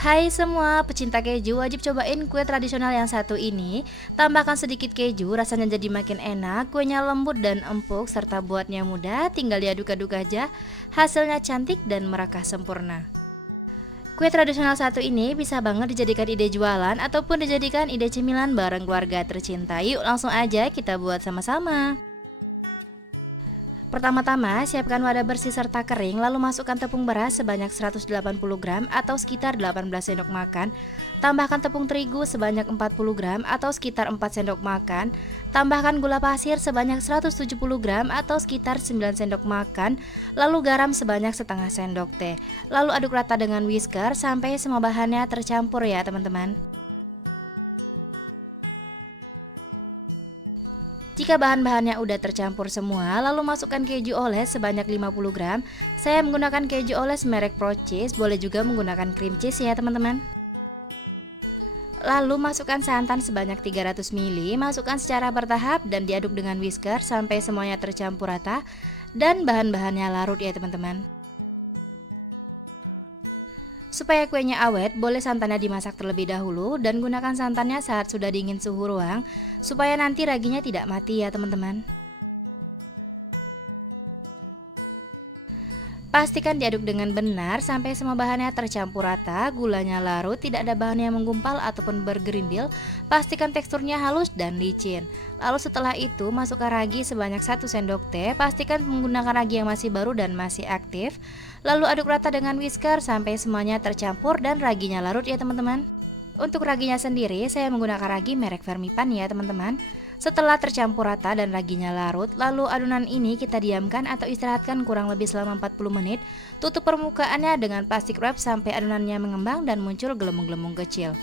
Hai semua, pecinta keju wajib cobain kue tradisional yang satu ini. Tambahkan sedikit keju, rasanya jadi makin enak. Kuenya lembut dan empuk, serta buatnya mudah. Tinggal diaduk-aduk aja. Hasilnya cantik dan merakah sempurna. Kue tradisional satu ini bisa banget dijadikan ide jualan ataupun dijadikan ide cemilan bareng keluarga tercinta. Yuk langsung aja kita buat sama-sama. Pertama-tama, siapkan wadah bersih serta kering, lalu masukkan tepung beras sebanyak 180 gram atau sekitar 18 sendok makan. Tambahkan tepung terigu sebanyak 40 gram atau sekitar 4 sendok makan. Tambahkan gula pasir sebanyak 170 gram atau sekitar 9 sendok makan. Lalu garam sebanyak setengah sendok teh. Lalu aduk rata dengan whisker sampai semua bahannya tercampur ya teman-teman. Jika bahan-bahannya udah tercampur semua, lalu masukkan keju oles sebanyak 50 gram. Saya menggunakan keju oles merek Pro Cheese, boleh juga menggunakan cream cheese ya teman-teman. Lalu masukkan santan sebanyak 300 ml, masukkan secara bertahap dan diaduk dengan whisker sampai semuanya tercampur rata dan bahan-bahannya larut ya teman-teman. Supaya kuenya awet, boleh santannya dimasak terlebih dahulu dan gunakan santannya saat sudah dingin suhu ruang supaya nanti raginya tidak mati ya teman-teman. Pastikan diaduk dengan benar sampai semua bahannya tercampur rata, gulanya larut, tidak ada bahan yang menggumpal ataupun bergerindil. Pastikan teksturnya halus dan licin. Lalu setelah itu masukkan ragi sebanyak 1 sendok teh. Pastikan menggunakan ragi yang masih baru dan masih aktif. Lalu aduk rata dengan whisker sampai semuanya tercampur dan raginya larut ya teman-teman. Untuk raginya sendiri saya menggunakan ragi merek Vermipan ya teman-teman. Setelah tercampur rata dan raginya larut, lalu adonan ini kita diamkan atau istirahatkan kurang lebih selama 40 menit. Tutup permukaannya dengan plastik wrap sampai adonannya mengembang dan muncul gelembung-gelembung kecil.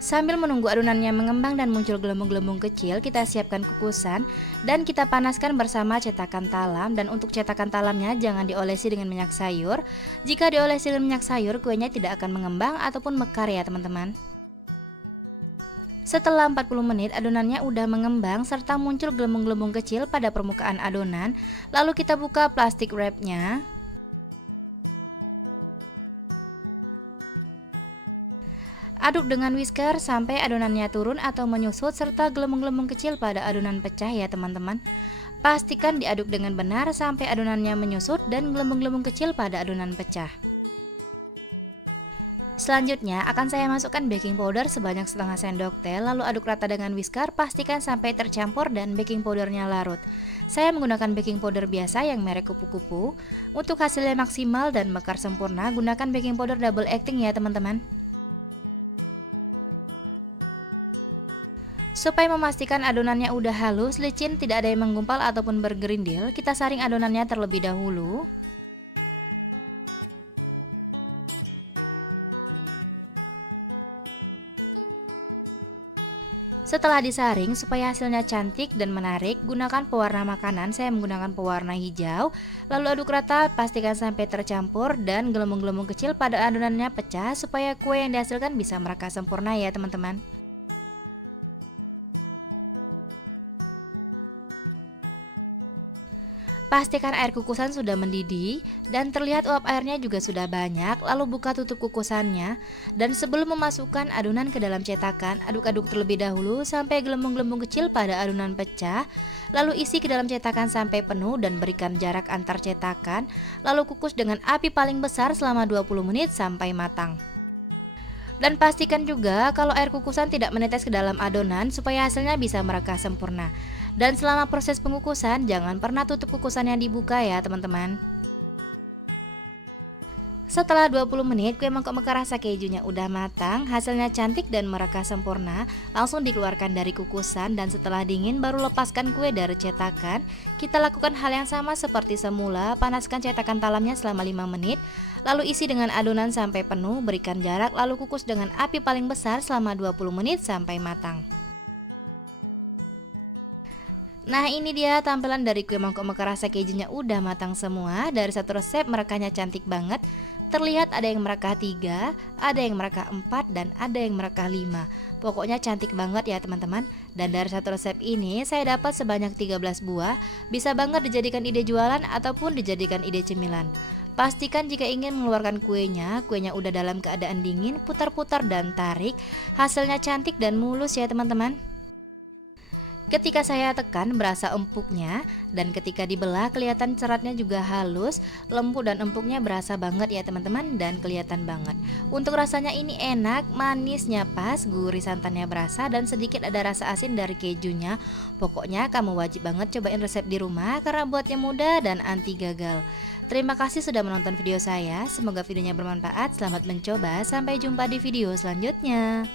Sambil menunggu adonannya mengembang dan muncul gelembung-gelembung kecil, kita siapkan kukusan dan kita panaskan bersama cetakan talam. Dan untuk cetakan talamnya jangan diolesi dengan minyak sayur. Jika diolesi dengan minyak sayur, kuenya tidak akan mengembang ataupun mekar ya teman-teman. Setelah 40 menit adonannya udah mengembang serta muncul gelembung-gelembung kecil pada permukaan adonan. Lalu kita buka plastik wrapnya. Aduk dengan whisker sampai adonannya turun atau menyusut serta gelembung-gelembung kecil pada adonan pecah ya teman-teman. Pastikan diaduk dengan benar sampai adonannya menyusut dan gelembung-gelembung kecil pada adonan pecah. Selanjutnya akan saya masukkan baking powder sebanyak setengah sendok teh, lalu aduk rata dengan whisker, pastikan sampai tercampur dan baking powdernya larut. Saya menggunakan baking powder biasa yang merek kupu-kupu. Untuk hasilnya maksimal dan mekar sempurna, gunakan baking powder double acting ya teman-teman. Supaya memastikan adonannya udah halus, licin, tidak ada yang menggumpal ataupun bergerindil, kita saring adonannya terlebih dahulu. Setelah disaring supaya hasilnya cantik dan menarik, gunakan pewarna makanan. Saya menggunakan pewarna hijau. Lalu aduk rata, pastikan sampai tercampur dan gelembung-gelembung kecil pada adonannya pecah supaya kue yang dihasilkan bisa merakah sempurna ya teman-teman. Pastikan air kukusan sudah mendidih dan terlihat uap airnya juga sudah banyak. Lalu buka tutup kukusannya dan sebelum memasukkan adonan ke dalam cetakan, aduk-aduk terlebih dahulu sampai gelembung-gelembung kecil pada adonan pecah. Lalu isi ke dalam cetakan sampai penuh dan berikan jarak antar cetakan. Lalu kukus dengan api paling besar selama 20 menit sampai matang. Dan pastikan juga kalau air kukusan tidak menetes ke dalam adonan supaya hasilnya bisa merekah sempurna. Dan selama proses pengukusan jangan pernah tutup kukusan yang dibuka ya teman-teman. Setelah 20 menit kue mangkok mekar rasa kejunya udah matang, hasilnya cantik dan merekah sempurna. Langsung dikeluarkan dari kukusan dan setelah dingin baru lepaskan kue dari cetakan. Kita lakukan hal yang sama seperti semula, panaskan cetakan talamnya selama 5 menit. Lalu isi dengan adonan sampai penuh, berikan jarak lalu kukus dengan api paling besar selama 20 menit sampai matang. Nah ini dia tampilan dari kue mangkok mekar rasa kejunya udah matang semua. Dari satu resep merekahnya cantik banget. Terlihat ada yang merekah 3, ada yang merekah 4, dan ada yang merekah 5. Pokoknya cantik banget ya teman-teman. Dan dari satu resep ini saya dapat sebanyak 13 buah. Bisa banget dijadikan ide jualan ataupun dijadikan ide cemilan. Pastikan jika ingin mengeluarkan kuenya udah dalam keadaan dingin, putar-putar dan tarik. Hasilnya cantik dan mulus ya teman-teman. Ketika saya tekan berasa empuknya, dan ketika dibelah kelihatan seratnya juga halus, lembut dan empuknya berasa banget ya teman-teman, dan kelihatan banget. Untuk rasanya ini enak, manisnya pas, gurih santannya berasa, dan sedikit ada rasa asin dari kejunya. Pokoknya kamu wajib banget cobain resep di rumah karena buatnya mudah dan anti gagal. Terima kasih sudah menonton video saya, semoga videonya bermanfaat, selamat mencoba, sampai jumpa di video selanjutnya.